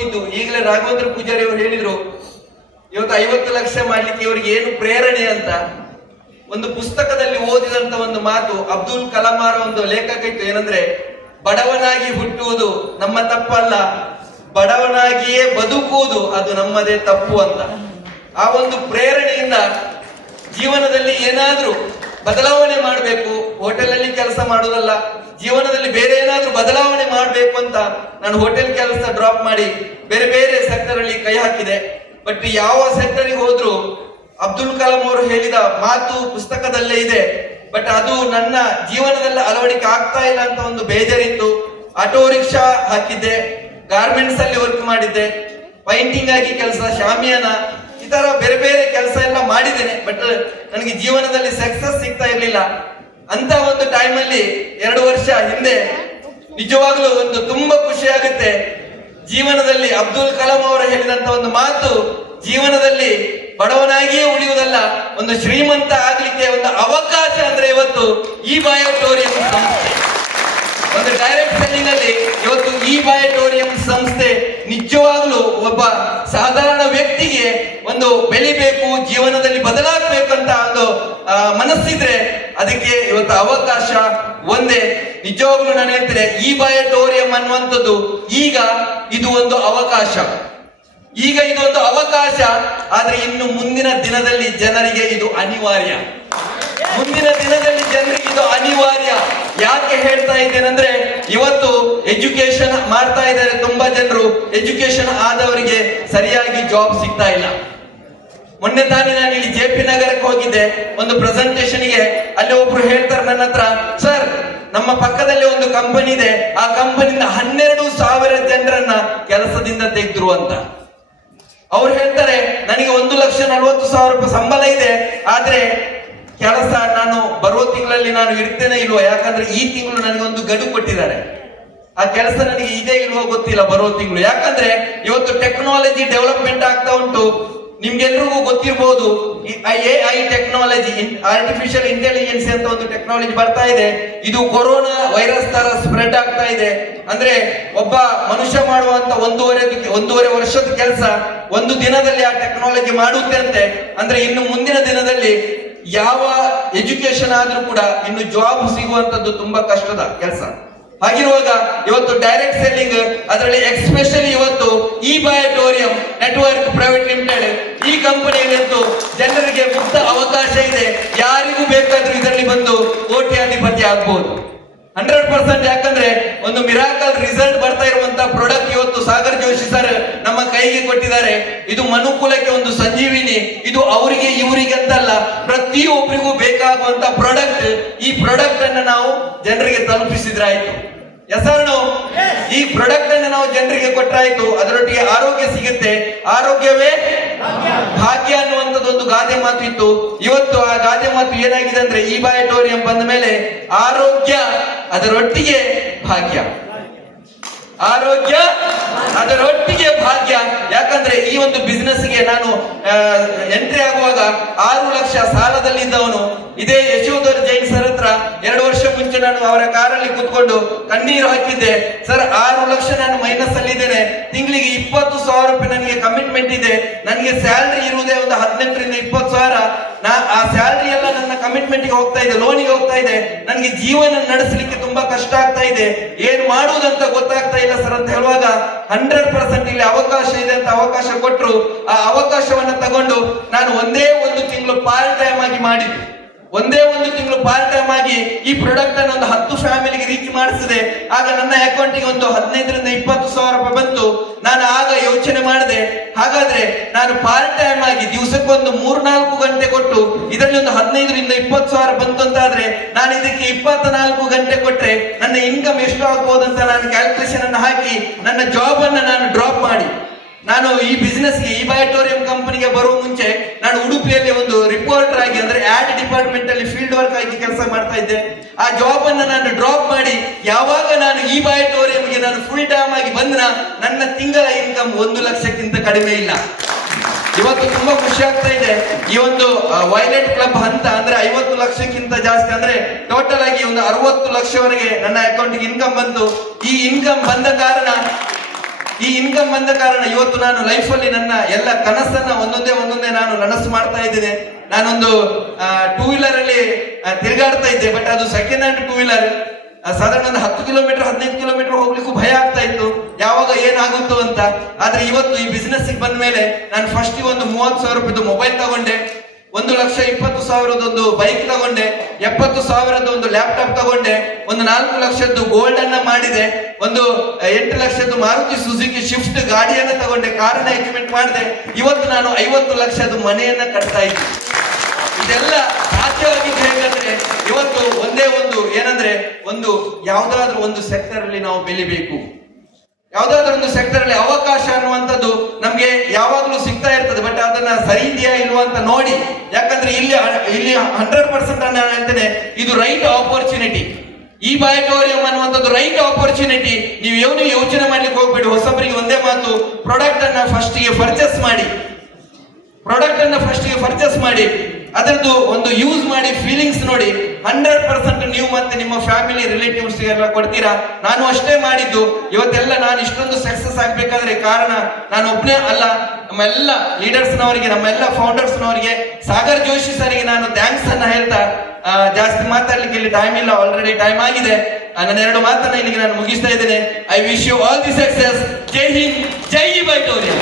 ಓದ್ತಿದ್ದು. ಈಗಲೇ ರಾಘವೇಂದ್ರ ಪೂಜಾರಿ ಅವರು ಹೇಳಿದ್ರು, ಇವತ್ತು 50 ಲಕ್ಷ ಮಾಡ್ಲಿಕ್ಕೆ ಇವರಿಗೆ ಏನು ಪ್ರೇರಣೆ ಅಂತ. ಒಂದು ಪುಸ್ತಕದಲ್ಲಿ ಓದಿದಂತ ಒಂದು ಮಾತು, ಅಬ್ದುಲ್ ಕಲಾಂ ಒಂದು ಲೇಖಕ ಇತ್ತು, ಏನಂದ್ರೆ ಬಡವನಾಗಿ ಹುಟ್ಟುವುದು ನಮ್ಮ ತಪ್ಪಲ್ಲ, ಬಡವನಾಗಿಯೇ ಬದುಕುವುದು ಅದು ನಮ್ಮದೇ ತಪ್ಪು ಅಂತ. ಆ ಒಂದು ಪ್ರೇರಣೆಯಿಂದ ಜೀವನದಲ್ಲಿ ಏನಾದ್ರೂ ಬದಲಾವಣೆ ಮಾಡಬೇಕು, ಹೋಟೆಲ್ ಅಲ್ಲಿ ಕೆಲಸ ಮಾಡುವುದಲ್ಲ, ಜೀವನದಲ್ಲಿ ಬೇರೆ ಏನಾದ್ರೂ ಬದಲಾವಣೆ ಮಾಡಬೇಕು ಅಂತ ನಾನು ಹೋಟೆಲ್ ಕೆಲಸ ಡ್ರಾಪ್ ಮಾಡಿ ಬೇರೆ ಬೇರೆ ಸೆಕ್ಟರ್ ಅಲ್ಲಿ ಕೈ ಹಾಕಿದೆ. ಬಟ್ ಯಾವ ಸೆಕ್ಟರ್ಗೆ ಹೋದ್ರು ಅಬ್ದುಲ್ ಕಲಾಂ ಅವರು ಹೇಳಿದ ಮಾತು ಪುಸ್ತಕದಲ್ಲೇ ಇದೆ, ಬಟ್ ಅದು ನನ್ನ ಜೀವನದಲ್ಲಿ ಅಳವಡಿಕೆ ಆಗ್ತಾ ಇಲ್ಲ ಅಂತ ಒಂದು ಬೇಜಾರಿತ್ತು. ಆಟೋ ರಿಕ್ಷಾ ಹಾಕಿದ್ದೆ, ಗಾರ್ಮೆಂಟ್ಸ್ ಅಲ್ಲಿ ವರ್ಕ್ ಮಾಡಿದ್ದೆ, ಪೈಂಟಿಂಗ್ ಆಗಿ ಕೆಲಸ, ಶಾಮಿಯಾನ, ಈ ತರ ಬೇರೆ ಬೇರೆ ಕೆಲಸ ಎಲ್ಲ ಮಾಡಿದ್ದೇನೆ. ಬಟ್ ನನಗೆ ಜೀವನದಲ್ಲಿ ಸಕ್ಸಸ್ ಸಿಗ್ತಾ ಇರ್ಲಿಲ್ಲ. ಅಂತ ಒಂದು ಟೈಮ್ ಅಲ್ಲಿ 2 ವರ್ಷ ಹಿಂದೆ ನಿಜವಾಗ್ಲೂ ಒಂದು ತುಂಬಾ ಖುಷಿ ಆಗುತ್ತೆ. ಜೀವನದಲ್ಲಿ ಅಬ್ದುಲ್ ಕಲಾಂ ಅವರು ಹೇಳಿದಂತ ಒಂದು ಮಾತು, ಜೀವನದಲ್ಲಿ ಬಡವನಾಗಿಯೇ ಉಳಿಯುವುದಲ್ಲ, ಒಂದು ಶ್ರೀಮಂತ ಆಗ್ಲಿಕ್ಕೆ ಒಂದು ಅವಕಾಶ ಅಂದ್ರೆ ಇವತ್ತು ಈ ಬಯೋಟೋರಿಯಂ ಸಂಸ್ಥೆ. ಒಂದು ಡೈರೆಕ್ಟ್ ಸೆಲ್ಲಿಂಗ್ ಅಲ್ಲಿ ಇವತ್ತು ಈ ಬಯೋಟೋರಿಯಂ ಸಂಸ್ಥೆ ನಿಜವಾಗ್ಲೂ ಒಬ್ಬ ಸಾಧಾರಣ ವ್ಯಕ್ತಿಗೆ ಒಂದು ಬೆಳಿಬೇಕು, ಜೀವನದಲ್ಲಿ ಬದಲಾಗಬೇಕಂತ ಒಂದು ಮನಸ್ಸಿದ್ರೆ ಅದಕ್ಕೆ ಇವತ್ತು ಅವಕಾಶ ಒಂದೇ. ನಿಜವಾಗ್ಲೂ ನಾನು ಹೇಳ್ತೇನೆ, ಈ ಬಯೋಟೋರಿಯಂ ಅನ್ನುವಂಥದ್ದು ಈಗ ಇದು ಒಂದು ಅವಕಾಶ, ಈಗ ಇದೊಂದು ಅವಕಾಶ. ಆದ್ರೆ ಇನ್ನು ಮುಂದಿನ ದಿನದಲ್ಲಿ ಜನರಿಗೆ ಇದು ಅನಿವಾರ್ಯ, ಮುಂದಿನ ದಿನದಲ್ಲಿ ಜನರಿಗೆ ಇದು ಅನಿವಾರ್ಯ. ಯಾಕೆ ಹೇಳ್ತಾ ಇದ್ದೇನೆಂದ್ರೆ, ಇವತ್ತು ಎಜುಕೇಶನ್ ಮಾಡ್ತಾ ಇದ್ದಾರೆ ತುಂಬಾ ಜನರು, ಎಜುಕೇಶನ್ ಆದವರಿಗೆ ಸರಿಯಾಗಿ ಜಾಬ್ ಸಿಗ್ತಾ ಇಲ್ಲ. ಮೊನ್ನೆ ತಾನೇ ನಾನು ಇಲ್ಲಿ JP ನಗರಕ್ಕೆ ಹೋಗಿದ್ದೆ ಒಂದು ಪ್ರೆಸೆಂಟೇಷನ್ಗೆ. ಅಲ್ಲಿ ಒಬ್ರು ಹೇಳ್ತಾರೆ ನನ್ನ ಹತ್ರ, ಸರ್ ನಮ್ಮ ಪಕ್ಕದಲ್ಲಿ ಒಂದು ಕಂಪನಿ ಇದೆ, ಆ ಕಂಪನಿಯಿಂದ 12,000 ಜನರನ್ನ ಕೆಲಸದಿಂದ ತೆಗೆದ್ರು ಅಂತ. ಅವ್ರು ಹೇಳ್ತಾರೆ, ನನಗೆ 1,40,000 ರೂಪಾಯಿ ಸಂಬಳ ಇದೆ, ಆದ್ರೆ ಕೆಲಸ ನಾನು ಬರುವ ತಿಂಗಳಲ್ಲಿ ನಾನು ಇರ್ತೇನೆ ಇಲ್ವೋ, ಯಾಕಂದ್ರೆ ಈ ತಿಂಗಳು ನನಗೆ ಒಂದು ಗಡುವು ಕೊಟ್ಟಿದ್ದಾರೆ, ಆ ಕೆಲಸ ನನಗೆ ಇದೆ ಇಲ್ವೋ ಗೊತ್ತಿಲ್ಲ ಬರೋ ತಿಂಗಳು. ಯಾಕಂದ್ರೆ ಇವತ್ತು ಟೆಕ್ನಾಲಜಿ ಡೆವಲಪ್ಮೆಂಟ್ ಆಗ್ತಾ ಉಂಟು. ನಿಮ್ಗೆಲ್ರಿಗೂ ಗೊತ್ತಿರಬಹುದು, AI ಟೆಕ್ನಾಲಜಿ, ಆರ್ಟಿಫಿಷಿಯಲ್ ಇಂಟೆಲಿಜೆನ್ಸ್ ಅಂತ ಒಂದು ಟೆಕ್ನಾಲಜಿ ಬರ್ತಾ ಇದೆ. ಇದು ಕೊರೋನಾ ವೈರಸ್ ತರ ಸ್ಪ್ರೆಡ್ ಆಗ್ತಾ ಇದೆ. ಅಂದ್ರೆ ಒಬ್ಬ ಮನುಷ್ಯ ಮಾಡುವಂತ ಒಂದೂವರೆ ವರ್ಷದ ಕೆಲಸ ಒಂದು ದಿನದಲ್ಲಿ ಆ ಟೆಕ್ನಾಲಜಿ ಮಾಡುತ್ತೆ ಅಂತೆ. ಅಂದ್ರೆ ಇನ್ನು ಮುಂದಿನ ದಿನದಲ್ಲಿ ಯಾವ ಎಜುಕೇಶನ್ ಆದ್ರೂ ಕೂಡ ಇನ್ನು ಜಾಬ್ ಸಿಗುವಂತದ್ದು ತುಂಬಾ ಕಷ್ಟದ ಕೆಲಸ. ಹಾಗಿರುವಾಗ ಇವತ್ತು ಡೈರೆಕ್ಟ್ ಸೆಲ್ಲಿಂಗ್, ಅದರಲ್ಲಿ ಎಕ್ಸ್ಪೆಷಲಿ ಇವತ್ತು ಈ ಬಯೋಟೋರಿಯಂ ನೆಟ್ವರ್ಕ್ ಪ್ರೈವೇಟ್ ಲಿಮಿಟೆಡ್ ಈ ಕಂಪನಿಯಲ್ಲಂತೂ ಜನರಿಗೆ ಮುಕ್ತ ಅವಕಾಶ ಇದೆ. ಯಾರಿಗೂ ಬೇಕಾದ್ರೂ ಇದರಲ್ಲಿ ಬಂದು ಕೋಟ್ಯಾಧಿಪತಿ ಆಗ್ಬಹುದು 100%. ಯಾಕಂದ್ರೆ ಒಂದು ಮಿರಾಕಲ್ ರಿಸಲ್ಟ್ ಬರ್ತಾ ಇರುವಂತ ಪ್ರಾಡಕ್ಟ್ ಇವತ್ತು ಸಾಗರ್ ಜೋಶಿ ಸರ್ ನಮ್ಮ ಕೈಗೆ ಕೊಟ್ಟಿದ್ದಾರೆ. ಇದು ಮನುಕುಲಕ್ಕೆ ಒಂದು ಸಂಜೀವಿನಿ. ಇದು ಅವರಿಗೆ ಇವರಿಗೆ ಅಂತಲ್ಲ, ಪ್ರತಿಯೊಬ್ಬರಿಗೂ ಬೇಕಾಗುವಂತ ಪ್ರಾಡಕ್ಟ್. ಈ ಪ್ರಾಡಕ್ಟ್ ಅನ್ನು ನಾವು ಜನರಿಗೆ ತಲುಪಿಸಿದ್ರಾಯ್ತು. ಹೆಸರು ಈ ಪ್ರಾಡಕ್ಟ್ ಅನ್ನು ನಾವು ಜನರಿಗೆ ಕೊಟ್ಟರಾಯ್ತು. ಅದರೊಟ್ಟಿಗೆ ಆರೋಗ್ಯ ಸಿಗುತ್ತೆ. ಆರೋಗ್ಯವೇ ಭಾಗ್ಯ ಅನ್ನುವಂಥದ್ದು ಒಂದು ಗಾದೆ ಮಾತು ಇತ್ತು. ಇವತ್ತು ಆ ಗಾದೆ ಮಾತು ಏನಾಗಿದೆ ಅಂದ್ರೆ, ಈ ಬಯೋಟೋರಿಯಂ ಬಂದ ಮೇಲೆ ಆರೋಗ್ಯ ಅದರೊಟ್ಟಿಗೆ ಭಾಗ್ಯ, ಆರೋಗ್ಯ ಅದರೊಟ್ಟಿಗೆ ಭಾಗ್ಯ. ಯಾಕಂದ್ರೆ ಈ ಒಂದು ಬಿಸ್ನೆಸ್ಗೆ ನಾನು ಎಂಟ್ರಿ ಆಗುವಾಗ 6 ಲಕ್ಷ ಸಾಲದಲ್ಲಿ ಇದ್ದವನು. ಇದೇ ಯಶೋಧರ್ ಜೈನ್ ಸರ್ ಹತ್ರ 2 ವರ್ಷ ಮುಂಚೆ ನಾನು ಅವರ ಕಾರಲ್ಲಿ ಕೂತ್ಕೊಂಡು ಕಣ್ಣೀರು ಹಾಕಿದ್ದೆ. ಸರ್ 6 ಲಕ್ಷ ನಾನು ಮೈನಸ್ ಅಲ್ಲಿ ಇದ್ದೇನೆ, ತಿಂಗಳಿಗೆ 20,000 ರೂಪಾಯಿ ನನಗೆ ಕಮಿಟ್ಮೆಂಟ್ ಇದೆ, ನನಗೆ ಸ್ಯಾಲ್ರಿ ಇರುವುದೇ ಒಂದು 18ರಿಂದ 20,000. ಆ ಸ್ಯಾಲ್ರಿ ಎಲ್ಲ ನನ್ನ ಕಮಿಟ್ಮೆಂಟ್ ಗೆ ಹೋಗ್ತಾ ಇದೆ, ಲೋನಿಗೆ ಹೋಗ್ತಾ ಇದೆ. ನನಗೆ ಜೀವನ ನಡೆಸಲಿಕ್ಕೆ ತುಂಬಾ ಕಷ್ಟ ಆಗ್ತಾ ಇದೆ, ಏನ್ ಮಾಡುವುದಂತ ಗೊತ್ತಾಗ್ತಾ ಇಲ್ಲ ಸರ್ ಅಂತ ಹೇಳುವಾಗ 100% ಇಲ್ಲಿ ಅವಕಾಶ ಇದೆ ಅಂತ ಅವಕಾಶ ಕೊಟ್ಟರು. ಆ ಅವಕಾಶವನ್ನ ತಗೊಂಡು ನಾನು ಒಂದೇ ಒಂದು ತಿಂಗಳು ಪಾರ್ಟ್ ಟೈಮ್ ಆಗಿ ಮಾಡಿದ್ದು. ಒಂದೇ ಒಂದು ತಿಂಗಳು ಪಾರ್ಟ್ ಟೈಮ್ ಆಗಿ ಈ ಪ್ರಾಡಕ್ಟ್ ಅನ್ನು ಒಂದು 10 ಫ್ಯಾಮಿಲಿಗೆ ರೀಚ್ ಮಾಡಿಸಿದೆ. ಆಗ ನನ್ನ ಅಕೌಂಟಿಗೆ ಒಂದು 15ರಿಂದ 20,000 ರೂಪಾಯಿ ಬಂತು. ನಾನು ಆಗ ಯೋಚನೆ ಮಾಡಿದೆ, ಹಾಗಾದ್ರೆ ನಾನು ಪಾರ್ಟ್ ಟೈಮ್ ಆಗಿ ದಿವಸಕ್ಕೊಂದು 3-4 ಗಂಟೆ ಕೊಟ್ಟು ಇದರಲ್ಲಿ ಒಂದು 15ರಿಂದ 20,000 ಬಂತು ಅಂತಾದ್ರೆ ನಾನು ಇದಕ್ಕೆ 24 ಗಂಟೆ ಕೊಟ್ರೆ ನನ್ನ ಇನ್ಕಮ್ ಎಷ್ಟು ಆಗ್ಬೋದು ಅಂತ ನಾನು ಕ್ಯಾಲ್ಕುಲೇಷನ್ ಅನ್ನು ಹಾಕಿ ನನ್ನ ಜಾಬ್ ಅನ್ನ ನಾನು ಡ್ರಾಪ್ ಮಾಡಿ ನಾನು ಈ ಬಿಸ್ನೆಸ್ಗೆ, ಈ ಬಯೋಟೋರಿಯಂ ಕಂಪನಿಗೆ ಬರುವ ಮುಂಚೆ ನಾನು ಉಡುಪಿಯಲ್ಲಿ ಒಂದು ರಿಪೋರ್ಟರ್ ಆಗಿ, ಅಂದ್ರೆ ಆಡ್ ಡಿಪಾರ್ಟ್ಮೆಂಟ್ ಅಲ್ಲಿ ಫೀಲ್ಡ್ ವರ್ಕ್ ಆಗಿ ಕೆಲಸ ಮಾಡ್ತಾ ಇದ್ದೆ. ಆ ಜಾಬ್ ಅನ್ನ ನಾನು ಡ್ರಾಪ್ ಮಾಡಿ ಯಾವಾಗ ನಾನು ಈ ಬಯೋಟೋರಿಯಂಗೆ ನಾನು ಫುಲ್ ಟೈಮ್ ಆಗಿ ಬಂದ್ರ ನನ್ನ ತಿಂಗಳ ಇನ್ಕಮ್ 1 ಲಕ್ಷಕ್ಕಿಂತ ಕಡಿಮೆ ಇಲ್ಲ. ಇವತ್ತು ತುಂಬಾ ಖುಷಿ ಆಗ್ತಾ ಇದೆ. ಈ ಒಂದು ವೈಲೆಟ್ ಕ್ಲಬ್ ಹಂತ ಅಂದ್ರೆ 50 ಲಕ್ಷಕ್ಕಿಂತ ಜಾಸ್ತಿ, ಅಂದ್ರೆ ಟೋಟಲ್ ಆಗಿ ಒಂದು 60 ಲಕ್ಷವರೆಗೆ ನನ್ನ ಅಕೌಂಟ್ಗೆ ಇನ್ಕಮ್ ಬಂತು. ಈ ಇನ್ಕಮ್ ಬಂದ ಕಾರಣ ಈ ಇನ್ಕಮ್ ಬಂದ ಕಾರಣ ಇವತ್ತು ನಾನು ಲೈಫಲ್ಲಿ ನನ್ನ ಎಲ್ಲ ಕನಸನ್ನ ಒಂದೊಂದೇ ನಾನು ನನಸು ಮಾಡ್ತಾ ಇದ್ದೇನೆ. ನಾನೊಂದು ಟೂ ವೀಲರ್ ಅಲ್ಲಿ ತಿರುಗಾಡ್ತಾ ಇದ್ದೆ, ಬಟ್ ಅದು ಸೆಕೆಂಡ್ ಹ್ಯಾಂಡ್ ಟೂ ವೀಲರ್. ಸಾಧಾರಣ ಒಂದು 10 ಕಿಲೋಮೀಟರ್ 15 ಕಿಲೋಮೀಟರ್ ಹೋಗ್ಲಿಕ್ಕೂ ಭಯ ಆಗ್ತಾ ಇತ್ತು, ಯಾವಾಗ ಏನಾಗುತ್ತೋ ಅಂತ. ಆದ್ರೆ ಇವತ್ತು ಈ ಬಿಸ್ನೆಸ್ ಬಂದ ಮೇಲೆ ನಾನು ಫಸ್ಟ್ ಒಂದು 30,000 ರೂಪಾಯಿದು ಮೊಬೈಲ್ ತಗೊಂಡೆ, 1,20,000 ಒಂದು ಬೈಕ್ ತಗೊಂಡೆ, 70,000 ಒಂದು ಲ್ಯಾಪ್ಟಾಪ್ ತಗೊಂಡೆ, ಒಂದು 4 ಲಕ್ಷದ್ದು ಗೋಲ್ಡ್ ಅನ್ನ ಮಾಡಿದೆ, ಒಂದು 8 ಲಕ್ಷದ್ದು ಮಾರುತಿ ಸುಜುಕಿ ಶಿಫ್ಟ್ ಗಾಡಿಯನ್ನ ತಗೊಂಡೆ, ಕಾರನ್ನ ಎಕ್ವಿಪ್ಮೆಂಟ್ ಮಾಡಿದೆ. ಇವತ್ತು ನಾನು 50 ಲಕ್ಷದ ಮನೆಯನ್ನ ಕಟ್ತಾ ಇದ್ದೀನಿ. ಇದೆಲ್ಲ ಸಾಧ್ಯವಾಗಿದ್ದು ಹೇಗಂದ್ರೆ ಇವತ್ತು ಒಂದೇ ಒಂದು ಏನಂದ್ರೆ ಯಾವ್ದಾದ್ರೂ ಒಂದು ಸೆಕ್ಟರ್ ಅಲ್ಲಿ ನಾವು ಬೆಳಿಬೇಕು, ಯಾವ್ದಾದ್ರೂ ಒಂದು ಸೆಕ್ಟರ್ ಅಲ್ಲಿ ಅವಕಾಶ ಅನ್ನುವಂಥದ್ದು ನಮ್ಗೆ ಯಾವಾಗ್ಲೂ ಸಿಗ್ತಾ ಇರ್ತದೆ. ಬಟ್ ಅದನ್ನ ಸರಿ ಇದೆಯಾ ಇಲ್ವಾ ಅಂತ ನೋಡಿ, ಯಾಕಂದ್ರೆ ಇಲ್ಲಿ 100% ನಾನು ಹೇಳ್ತೇನೆ, ಇದು ರೈಟ್ ಆಪರ್ಚುನಿಟಿ. ಈ ಬಯೋಟೋರಿಯಂ ಅನ್ನುವಂಥದ್ದು ರೈಟ್ ಆಪರ್ಚುನಿಟಿ. ನೀವು ಏನು ಯೋಚನೆ ಮಾಡ್ಲಿಕ್ಕೆ ಹೋಗ್ಬೇಡಿ. ಹೊಸಬರಿಗೆ ಒಂದೇ ಮಾತು, ಪ್ರಾಡಕ್ಟ್ ಅನ್ನ ಫಸ್ಟಿಗೆ ಪರ್ಚೇಸ್ ಮಾಡಿ ಅದರದ್ದು ಒಂದು ಯೂಸ್ ಮಾಡಿ ಫೀಲಿಂಗ್ಸ್ ನೋಡಿ. 100% ನೀವು ಮತ್ತೆ ನಿಮ್ಮ ಫ್ಯಾಮಿಲಿ ರಿಲೇಟಿವ್ಸ್ ಎಲ್ಲ ಕೊಡ್ತೀರಾ. ನಾನು ಅಷ್ಟೇ ಮಾಡಿದ್ದು. ಇವತ್ತೆಲ್ಲ ನಾನು ಇಷ್ಟೊಂದು ಸಕ್ಸಸ್ ಆಗ್ಬೇಕಾದ್ರೆ ಕಾರಣ ನಾನು ಒಬ್ಬನೇ ಅಲ್ಲ, ನಮ್ಮೆಲ್ಲ ಲೀಡರ್ಸ್ನವರಿಗೆ, ನಮ್ಮೆಲ್ಲ ಫೌಂಡರ್ಸ್ನವರಿಗೆ, ಸಾಗರ್ ಜೋಶಿ ಸರ್ಗೆ ನಾನು ಥ್ಯಾಂಕ್ಸ್ ಅನ್ನ ಹೇಳ್ತಾ ಜಾಸ್ತಿ ಮಾತಾಡ್ಲಿಕ್ಕೆ ಇಲ್ಲಿ ಟೈಮ್ ಇಲ್ಲ, ಆಲ್ರೆಡಿ ಟೈಮ್ ಆಗಿದೆ. ನನ್ನ 2 ಮಾತನ್ನ ಇಲ್ಲಿಗೆ ನಾನು ಮುಗಿಸ್ತಾ ಇದ್ದೇನೆ. I wish you all the success. Jai Hind, Jai ಬೈಟೋರಿಯಂ.